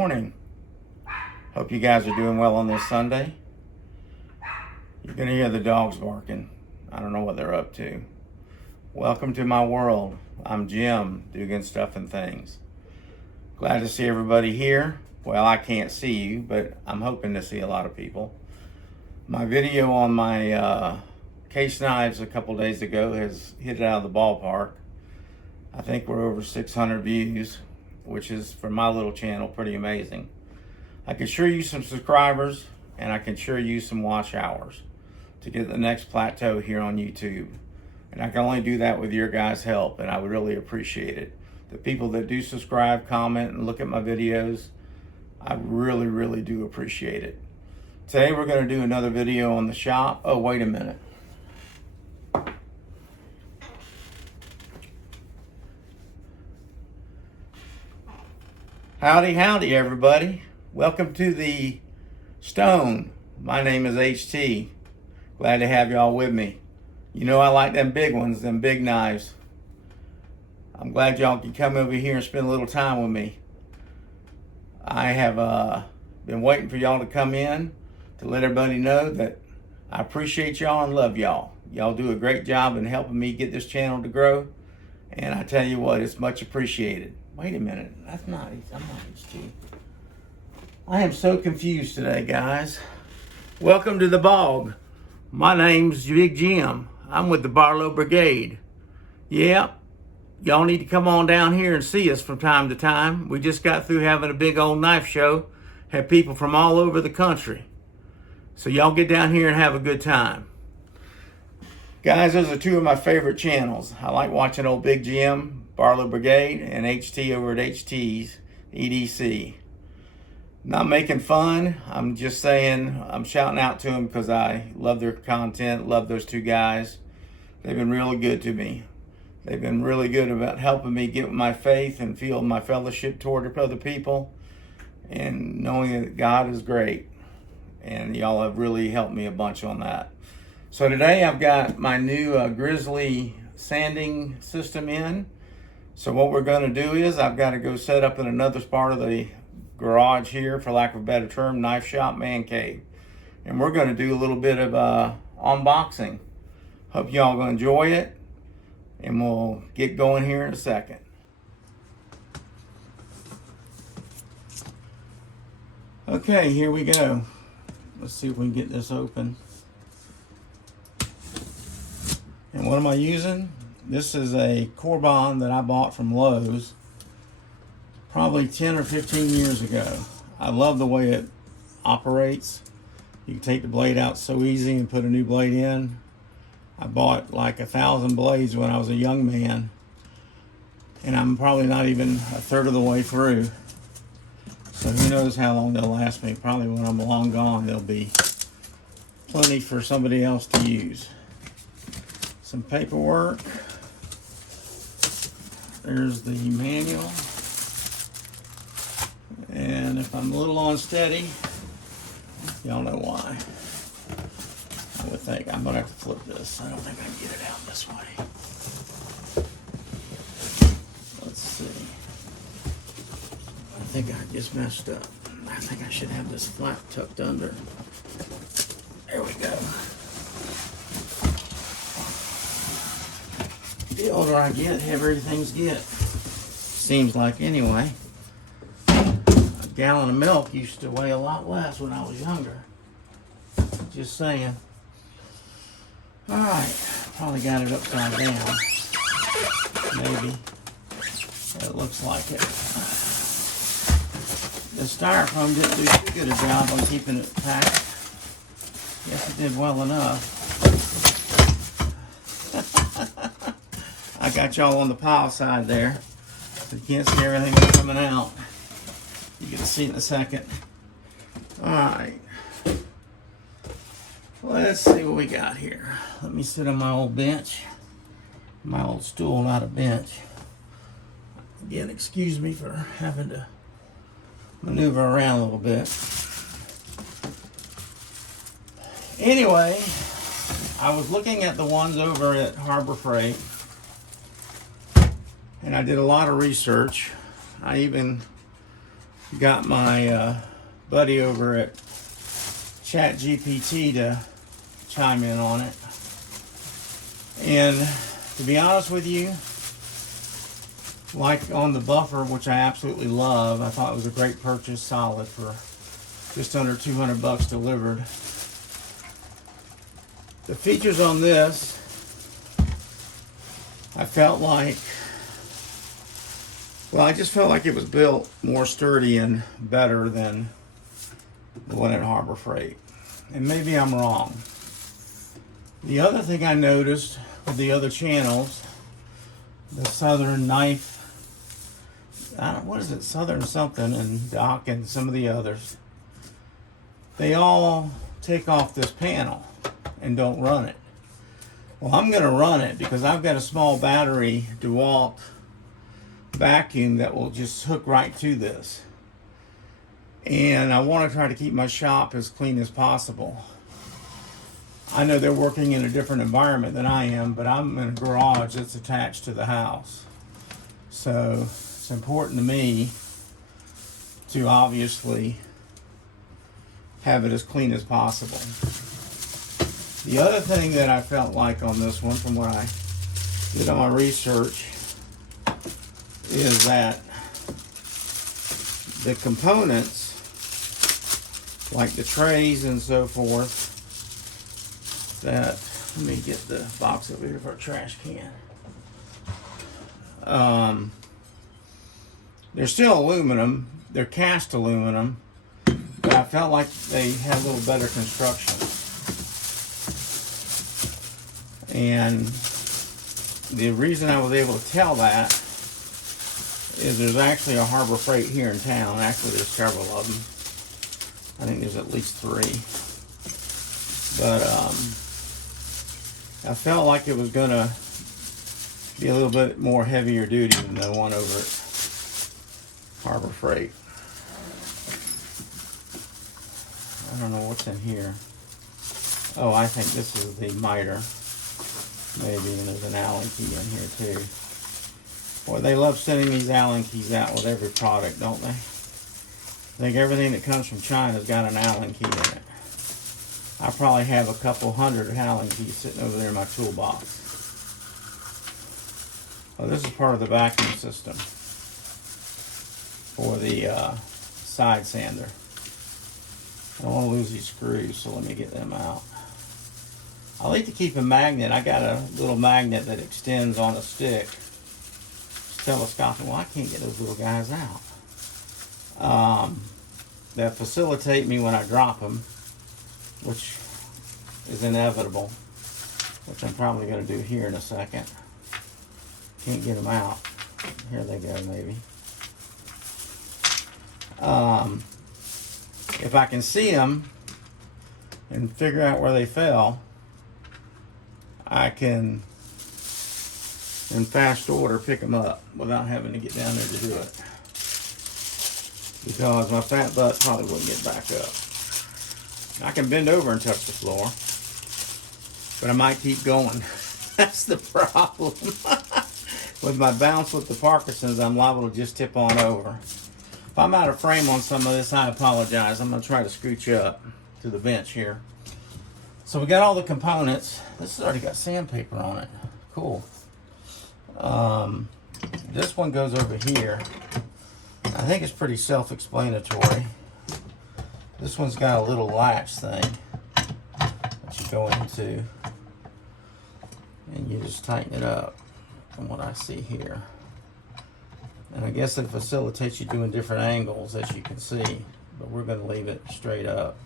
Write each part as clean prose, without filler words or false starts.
morning. Hope you guys are doing well on this Sunday. You're gonna hear the dogs barking. I don't know what they're up to. Welcome to my world. I'm Jim, Dugan Stuff and Things. Glad to see everybody here. Well, I can't see you, but I'm hoping to see a lot of people. My video on my case knives a couple days ago has hit it out of the ballpark. I think we're over 600 views, which is, for my little channel, pretty amazing. I can sure use some subscribers, and I can sure use some watch hours to get the next plateau here on YouTube. And I can only do that with your guys' help, and I would really appreciate it. The people that do subscribe, comment, and look at my videos, I really, really do appreciate it. Today we're going to do another video on the shop. Oh, wait a minute. Howdy, howdy, everybody. Welcome to the Stone. My name is HT. Glad to have y'all with me. You know I like them big ones, them big knives. I'm glad y'all can come over here and spend a little time with me. I have been waiting for y'all to come in to let everybody know that I appreciate y'all and love y'all. Y'all do a great job in helping me get this channel to grow. And I tell you what, it's much appreciated. Wait a minute, I'm not HT. I am so confused today, guys. Welcome to the bog. My name's Big Jim. I'm with the Barlow Brigade. Yeah, y'all need to come on down here and see us from time to time. We just got through having a big old knife show. Had people from all over the country. So y'all get down here and have a good time. Guys, those are two of my favorite channels. I like watching old Big Jim, Barlow Brigade, and HT over at HT's EDC. Not making fun. I'm just saying, I'm shouting out to them because I love their content, love those two guys. They've been really good to me. They've been really good about helping me get my faith and feel my fellowship toward other people, and knowing that God is great. And y'all have really helped me a bunch on that. So today I've got my new Grizzly sanding system in. So what we're going to do is I've got to go set up in another part of the garage here, for lack of a better term, knife shop, man cave. And we're going to do a little bit of unboxing. Hope y'all going to enjoy it. And we'll get going here in a second. Okay, here we go. Let's see if we can get this open. And what am I using? This is a Corbon that I bought from Lowe's probably 10 or 15 years ago. I love the way it operates. You can take the blade out so easy and put a new blade in. I bought like 1,000 blades when I was a young man, and I'm probably not even a third of the way through. So who knows how long they'll last me. Probably when I'm long gone, there'll be plenty for somebody else to use. Some paperwork. There's the manual. And if I'm a little unsteady, y'all know why. I would think I'm gonna have to flip this. I don't think I can get it out this way. Let's see. I think I just messed up. I think I should have this flap tucked under. There we go. The older I get, heavier things get. Seems like, anyway. A gallon of milk used to weigh a lot less when I was younger. Just saying. Alright, probably got it upside down. Maybe. It looks like it. The styrofoam didn't do too good a job on keeping it packed. Guess it did well enough. I got y'all on the pile side there, so you can't see everything that's coming out. You can see it in a second. Alright. Let's see what we got here. Let me sit on my old bench. My old stool, not a bench. Again, excuse me for having to maneuver around a little bit. Anyway, I was looking at the ones over at Harbor Freight, and I did a lot of research. I even got my buddy over at ChatGPT to chime in on it. And to be honest with you, like on the buffer, which I absolutely love, I thought it was a great purchase, solid for just under 200 bucks delivered. The features on this, I felt like, well, I just felt like it was built more sturdy and better than the one at Harbor Freight. And maybe I'm wrong. The other thing I noticed with the other channels, the Southern Knife, what is it, Southern something, and Doc and some of the others, they all take off this panel and don't run it. Well, I'm going to run it because I've got a small battery DeWalt vacuum that will just hook right to this. And I want to try to keep my shop as clean as possible. I know they're working in a different environment than I am, but I'm in a garage that's attached to the house. So it's important to me to obviously have it as clean as possible. The other thing that I felt like on this one, from what I did on my research, is that the components, like the trays and so forth, that, let me get the box over here for a trash can. They're still aluminum, they're cast aluminum, but I felt like they had a little better construction. And the reason I was able to tell that is there's actually a Harbor Freight here in town. Actually, there's several of them. I think there's at least 3. But I felt like it was going to be a little bit more heavier duty than the one over at Harbor Freight. I don't know what's in here. Oh, I think this is the miter. Maybe, and there's an Allen key in here too. Boy, they love sending these Allen keys out with every product, don't they? I think everything that comes from China's got an Allen key in it. I probably have a couple hundred Allen keys sitting over there in my toolbox. Well, this is part of the vacuum system for the side sander. I don't want to lose these screws, so let me get them out. I like to keep a magnet. I got a little magnet that extends on a stick. It's telescopic. Well, I can't get those little guys out. That facilitate me when I drop them, which is inevitable, which I'm probably going to do here in a second. Can't get them out. Here they go, maybe. If I can see them and figure out where they fell, I can, in fast order, pick them up without having to get down there to do it. Because my fat butt probably wouldn't get back up. I can bend over and touch the floor, but I might keep going. That's the problem. With my bounce with the Parkinson's, I'm liable to just tip on over. If I'm out of frame on some of this, I apologize. I'm going to try to scoot you up to the bench here. So we got all the components. This has already got sandpaper on it. Cool. This one goes over here. I think it's pretty self-explanatory. This one's got a little latch thing that you go into, and you just tighten it up from what I see here. And I guess it facilitates you doing different angles, as you can see, but we're going to leave it straight up.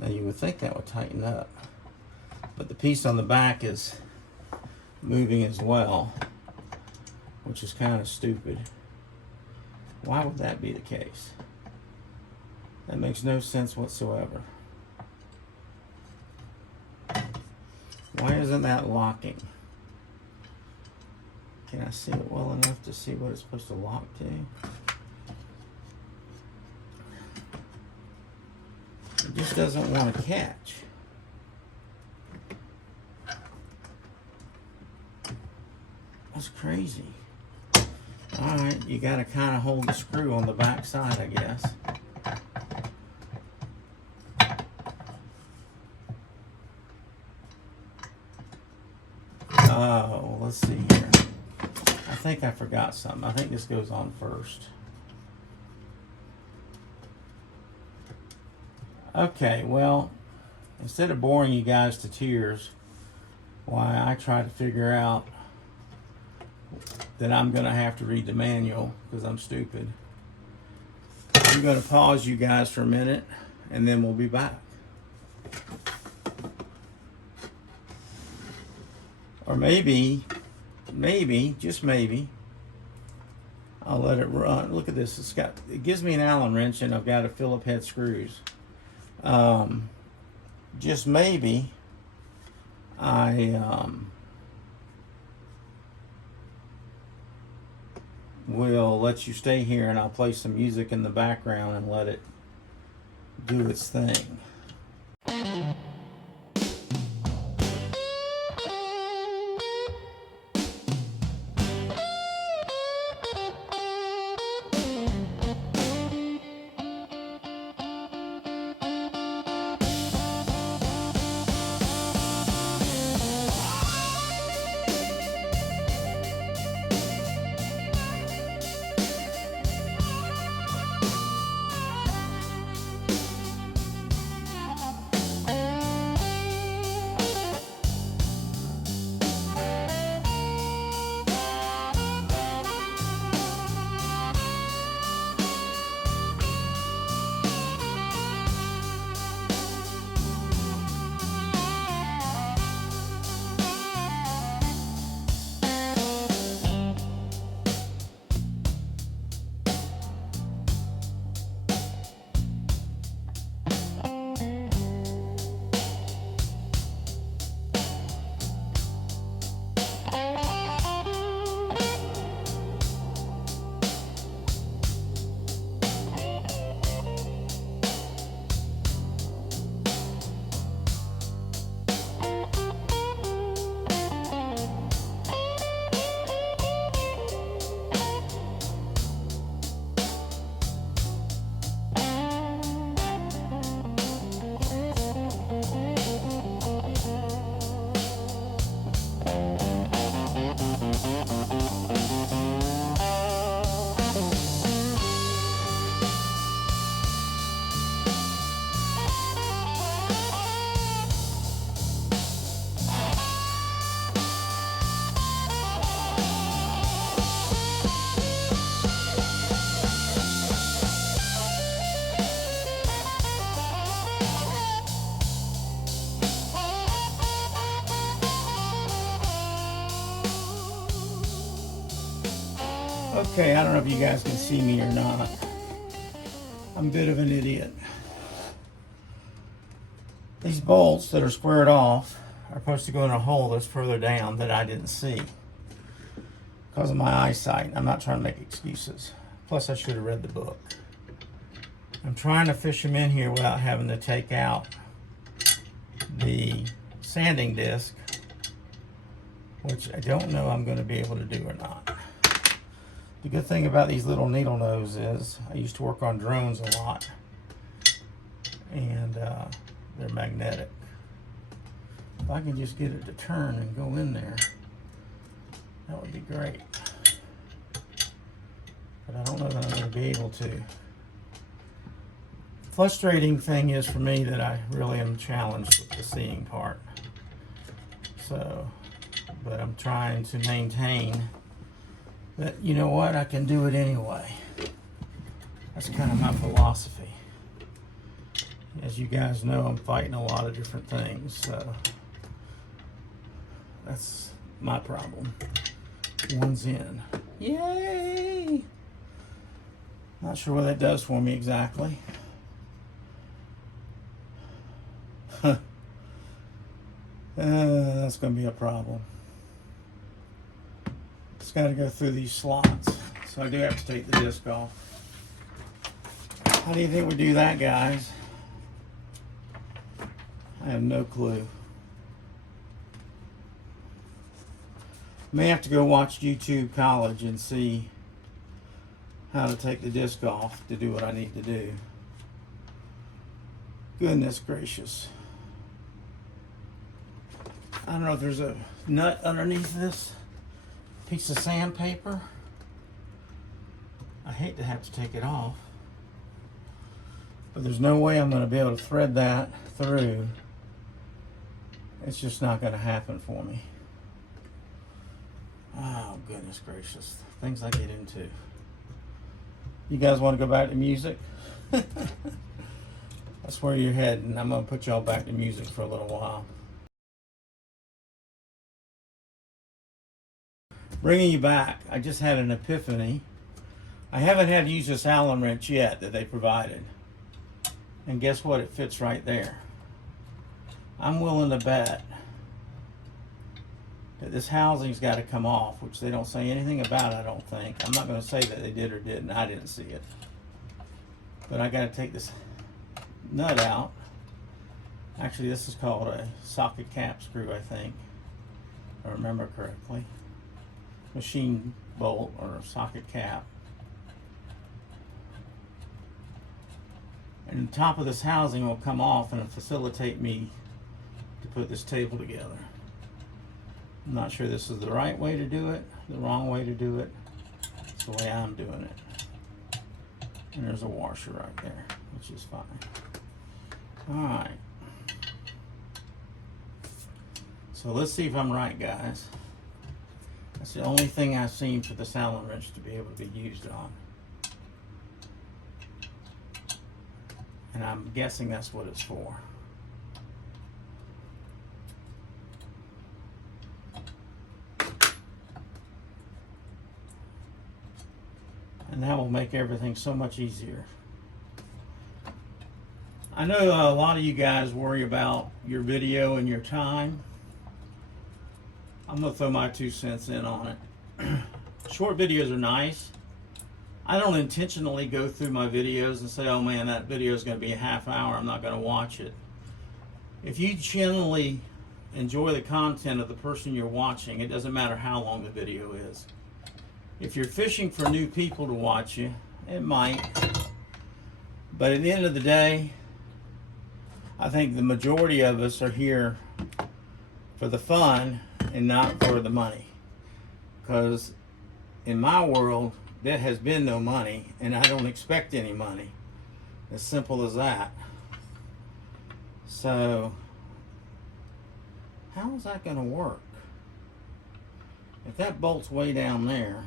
Now you would think that would tighten up, but the piece on the back is moving as well, which is kind of stupid. Why would that be the case? That makes no sense whatsoever. Why isn't that locking? Can I see it well enough to see what it's supposed to lock to? It just doesn't want to catch. That's crazy. Alright, you gotta kind of hold the screw on the back side, I guess. Oh, let's see here. I think I forgot something. I think this goes on first. Okay, well, instead of boring you guys to tears, why I try to figure out that I'm going to have to read the manual because I'm stupid. I'm going to pause you guys for a minute and then we'll be back. Or maybe, just maybe, I'll let it run. Look at this. It gives me an Allen wrench and I've got a Phillip head screws. Just maybe I will let you stay here and I'll play some music in the background and let it do its thing. Okay, I don't know if you guys can see me or not. I'm a bit of an idiot. These bolts that are squared off are supposed to go in a hole that's further down that I didn't see because of my eyesight. I'm not trying to make excuses. Plus, I should have read the book. I'm trying to fish them in here without having to take out the sanding disc, which I don't know I'm going to be able to do or not. The good thing about these little needle nose is I used to work on drones a lot, and they're magnetic. If I can just get it to turn and go in there, that would be great. But I don't know that I'm going to be able to. The frustrating thing is for me that I really am challenged with the seeing part. So, but I'm trying to maintain that, you know what, I can do it anyway. That's kind of my philosophy. As you guys know, I'm fighting a lot of different things, so that's my problem. One's in. Yay! Not sure what that does for me exactly. That's going to be a problem. It's got to go through these slots, so I do have to take the disc off. How do you think we do that, guys? I have no clue. May have to go watch YouTube College and see how to take the disc off to do what I need to do. Goodness gracious. I don't know if there's a nut underneath this piece of sandpaper. I hate to have to take it off, but there's no way I'm going to be able to thread that through. It's just not going to happen for me. Oh, goodness gracious. Things I get into. You guys want to go back to music? That's where you're heading. I'm going to put y'all back to music for a little while. Bringing you back, I just had an epiphany. I haven't had to use this Allen wrench yet that they provided. And guess what? It fits right there. I'm willing to bet that this housing's got to come off, which they don't say anything about, I don't think. I'm not going to say that they did or didn't. I didn't see it. But I got to take this nut out. Actually, this is called a socket cap screw, I think, if I remember correctly. Machine bolt or socket cap. And the top of this housing will come off and facilitate me to put this table together. I'm not sure this is the right way to do it, the wrong way to do it. It's the way I'm doing it. And there's a washer right there, which is fine. Alright. So let's see if I'm right, guys. That's the only thing I've seen for this Allen wrench to be able to be used on. And I'm guessing that's what it's for. And that will make everything so much easier. I know a lot of you guys worry about your video and your time. I'm going to throw my 2 cents in on it. Short videos are nice. I don't intentionally go through my videos and say, oh man, that video is going to be a half hour, I'm not going to watch it. If you generally enjoy the content of the person you're watching, it doesn't matter how long the video is. If you're fishing for new people to watch you, it might. But at the end of the day, I think the majority of us are here for the fun and not for the money. Because in my world, there has been no money, and I don't expect any money. As simple as that. So, how is that going to work? If that bolt's way down there,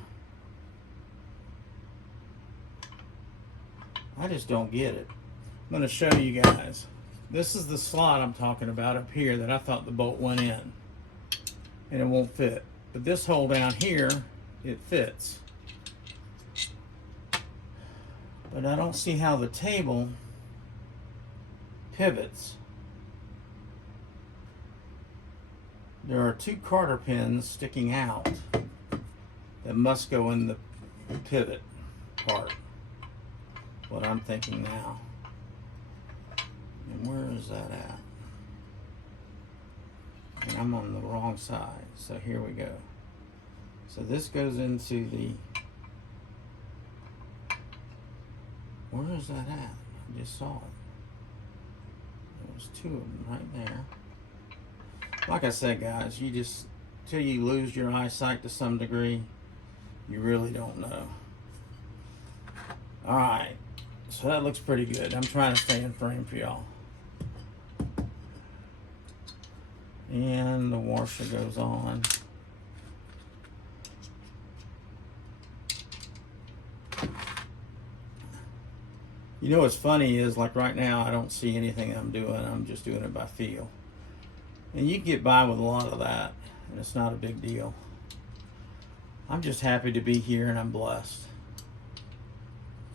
I just don't get it. I'm going to show you guys. This is the slot I'm talking about up here that I thought the bolt went in. And it won't fit. But this hole down here, it fits. But I don't see how the table pivots. There are 2 Carter pins sticking out that must go in the pivot part. What I'm thinking now. And where is that at? And I'm on the wrong side. So here we go. So this goes into the... Where is that at? I just saw it. There's 2 of them right there. Like I said, guys, you just, till you lose your eyesight to some degree, you really don't know. Alright, so that looks pretty good. I'm trying to stay in frame for y'all. And the washer goes on. You know what's funny is, like right now, I don't see anything I'm doing. I'm just doing it by feel. And you can get by with a lot of that, and it's not a big deal. I'm just happy to be here, and I'm blessed.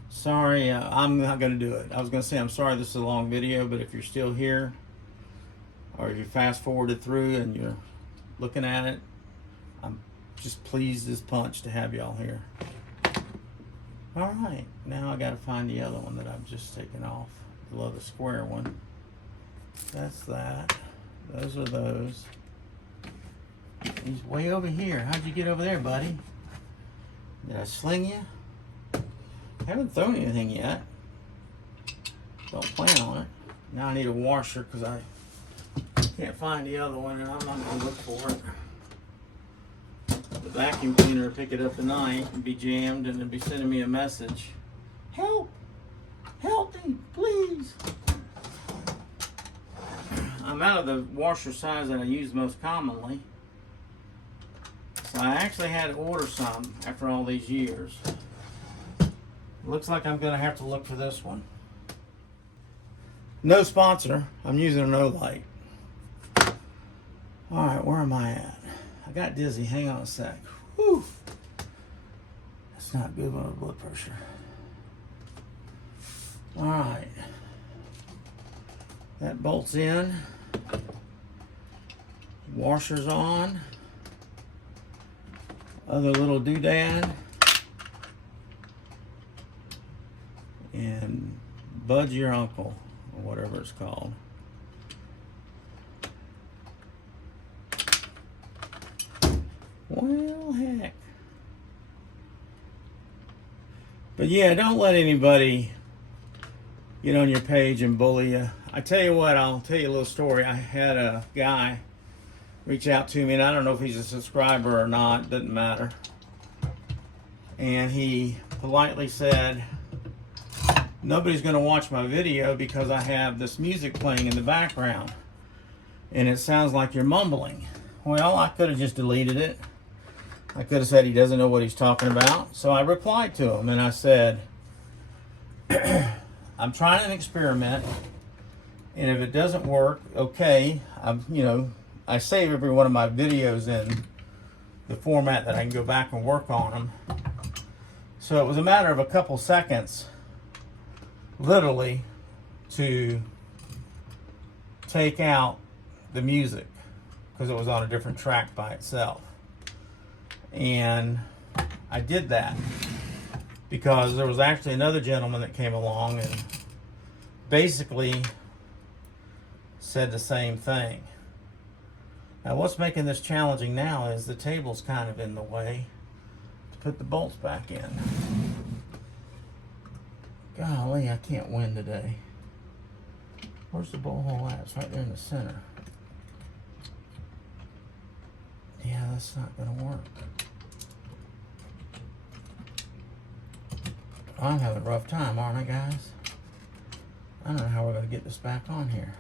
Sorry, I'm not going to do it. I was going to say I'm sorry this is a long video, but if you're still here, or if you fast forwarded through and you're looking at it, I'm just pleased as punch to have y'all here. All right, now I got to find the other one that I've just taken off, the little square one. That's that. Those are those. He's way over here. How'd you get over there, buddy? Did I sling you? Haven't thrown anything yet. Don't plan on it. Now I need a washer because I can't find the other one and I'm not going to look for it. The vacuum cleaner will pick it up tonight and be jammed and it'll be sending me a message. Help! Help me, please! I'm out of the washer size that I use most commonly. So I actually had to order some after all these years. Looks like I'm going to have to look for this one. No sponsor. I'm using a no light. Alright, where am I at? I got dizzy. Hang on a sec. Whew. That's not good with my blood pressure. Alright. That bolt's in. Washer's on. Other little doodad. And Bud's your uncle, or whatever it's called. Well, heck. But yeah, don't let anybody get on your page and bully you. I tell you what, I'll tell you a little story. I had a guy reach out to me, and I don't know if he's a subscriber or not, doesn't matter. And he politely said, nobody's going to watch my video because I have this music playing in the background. And it sounds like you're mumbling. Well, I could have just deleted it. I could have said he doesn't know what he's talking about. So I replied to him and I said, I'm trying an experiment. And if it doesn't work, okay. I save every one of my videos in the format that I can go back and work on them. So it was a matter of a couple seconds, literally, to take out the music because it was on a different track by itself. And I did that because there was actually another gentleman that came along and basically said the same thing. Now what's making this challenging now is the table's kind of in the way to put the bolts back in. Golly, I can't win today. Where's the bolt hole at? It's right there in the center. Yeah, that's not going to work. I'm having a rough time, aren't I, guys? I don't know how we're going to get this back on here.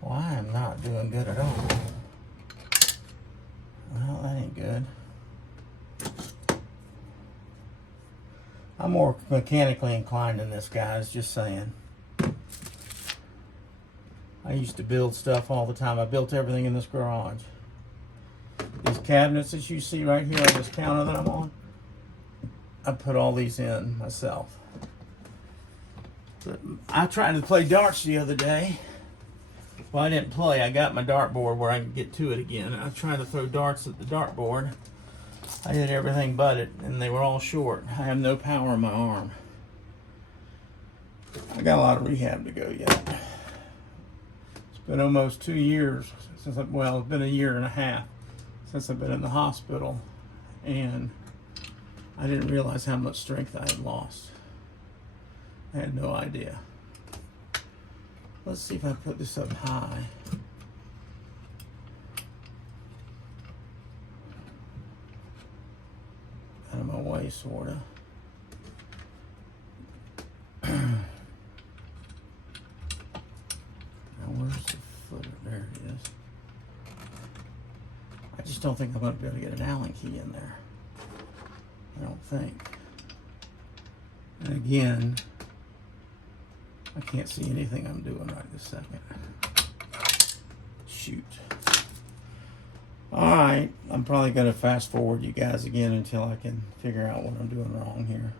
Well, I am not doing good at all. Well, that ain't good. I'm more mechanically inclined than this, guys, just saying. I used to build stuff all the time. I built everything in this garage. These cabinets that you see right here on this counter that I'm on, I put all these in myself. But I tried to play darts the other day. Well, I didn't play. I got my dartboard where I can get to it again. I tried to throw darts at the dartboard. I did everything but it, and they were all short. I have no power in my arm. I got a lot of rehab to go yet. It's been almost 2 years since it's been a year and a half since I've been in the hospital, and I didn't realize how much strength I had lost. I had no idea. Let's see if I put this up high. Out of my way, sorta. Now where's the footer? There it is. I just don't think I'm going to be able to get an Allen key in there. I don't think. And again, I can't see anything I'm doing right this second. Shoot. Alright, I'm probably going to fast forward you guys again until I can figure out what I'm doing wrong here.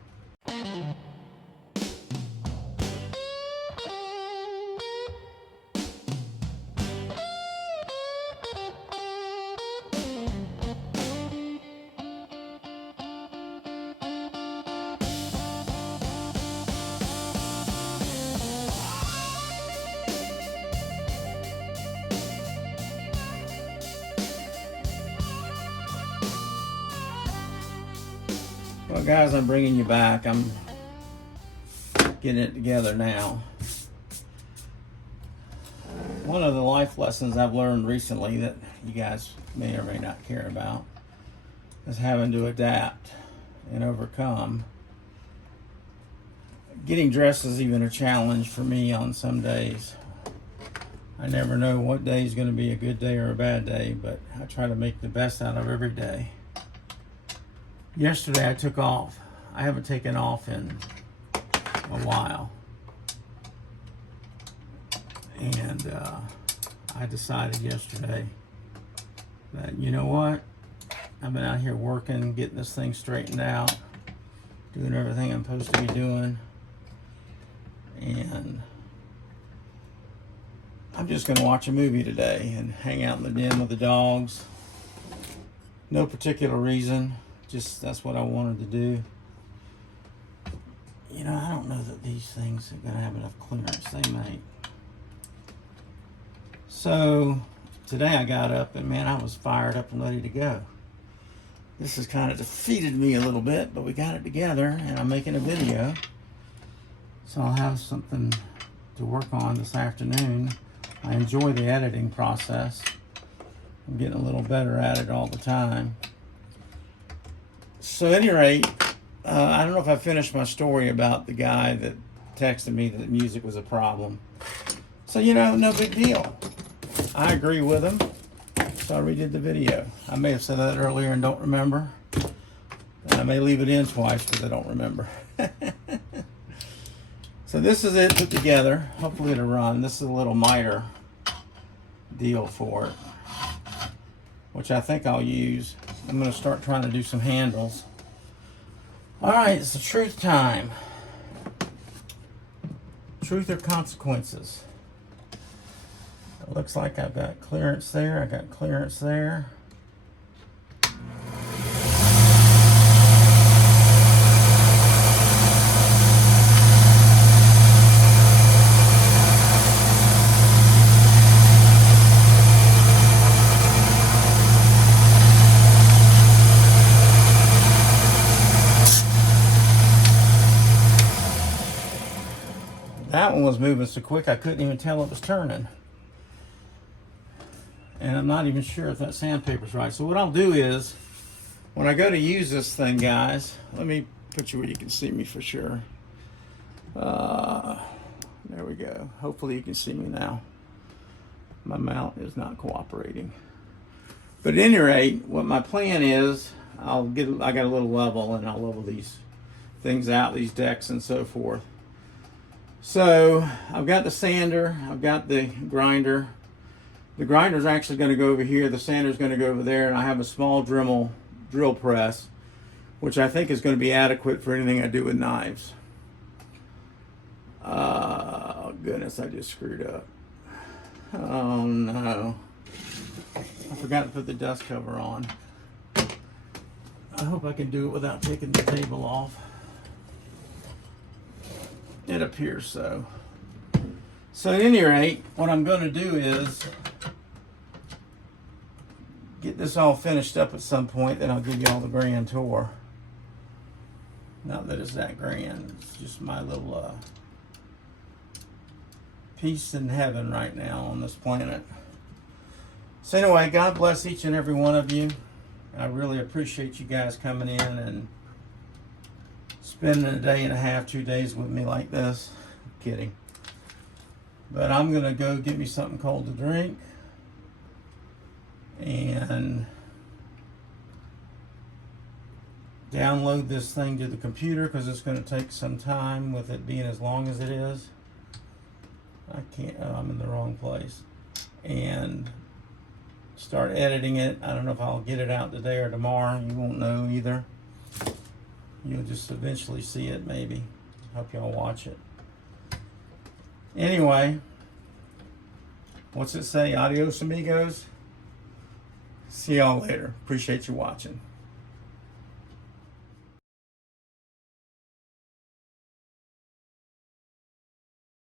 Well, guys, I'm bringing you back. I'm getting it together now. One of the life lessons I've learned recently that you guys may or may not care about is having to adapt and overcome. Getting dressed is even a challenge for me on some days. I never know what day is going to be a good day or a bad day, but I try to make the best out of every day. Yesterday I took off. I haven't taken off in a while. And I decided yesterday that, you know what? I've been out here working, getting this thing straightened out, doing everything I'm supposed to be doing. And I'm just going to watch a movie today and hang out in the den with the dogs. No particular reason, just that's what I wanted to do. You know, I don't know that these things are going to have enough clearance. They may. So today I got up and man, I was fired up and ready to go. This has kind of defeated me a little bit, but we got it together and I'm making a video. So I'll have something to work on this afternoon. I enjoy the editing process. I'm getting a little better at it all the time. So at any rate, I don't know if I finished my story about the guy that texted me that music was a problem. So, you know, no big deal. I agree with him, so I redid the video. I may have said that earlier and don't remember. And I may leave it in twice because I don't remember. So this is it put together. Hopefully it'll run. This is a little miter deal for it, which I think I'll use. I'm going to start trying to do some handles. All right, it's the truth time. Truth or consequences? It looks like I've got clearance there. I got clearance there. That one was moving so quick I couldn't even tell it was turning. And I'm not even sure if that sandpaper's right. So what I'll do is, when I go to use this thing, guys, let me put you where you can see me for sure. There we go. Hopefully you can see me now. My mount is not cooperating. But at any rate, what my plan is, I got a little level and I'll level these things out, these decks and so forth. So I've got the sander, I've got the grinder. The grinder's actually going to go over here, the sander's going to go over there, and I have a small drill press, which I think is going to be adequate for anything I do with knives. Oh goodness, I just screwed up. Oh no. I forgot to put the dust cover on. I hope I can do it without taking the table off. It appears so. So at any rate, what I'm going to do is get this all finished up at some point, then I'll give you all the grand tour. Not that it's that grand, it's just my little peace in heaven right now on this planet. So anyway, God bless each and every one of you. I really appreciate you guys coming in and spending a day and a half, 2 days with me like this. I'm kidding. But I'm going to go get me something cold to drink and download this thing to the computer because it's going to take some time with it being as long as it is. I can't, oh, I'm in the wrong place. And start editing it. I don't know if I'll get it out today or tomorrow. You won't know either. You'll just eventually see it, maybe. Hope y'all watch it. Anyway, what's it say? Adios, amigos. See y'all later. Appreciate you watching.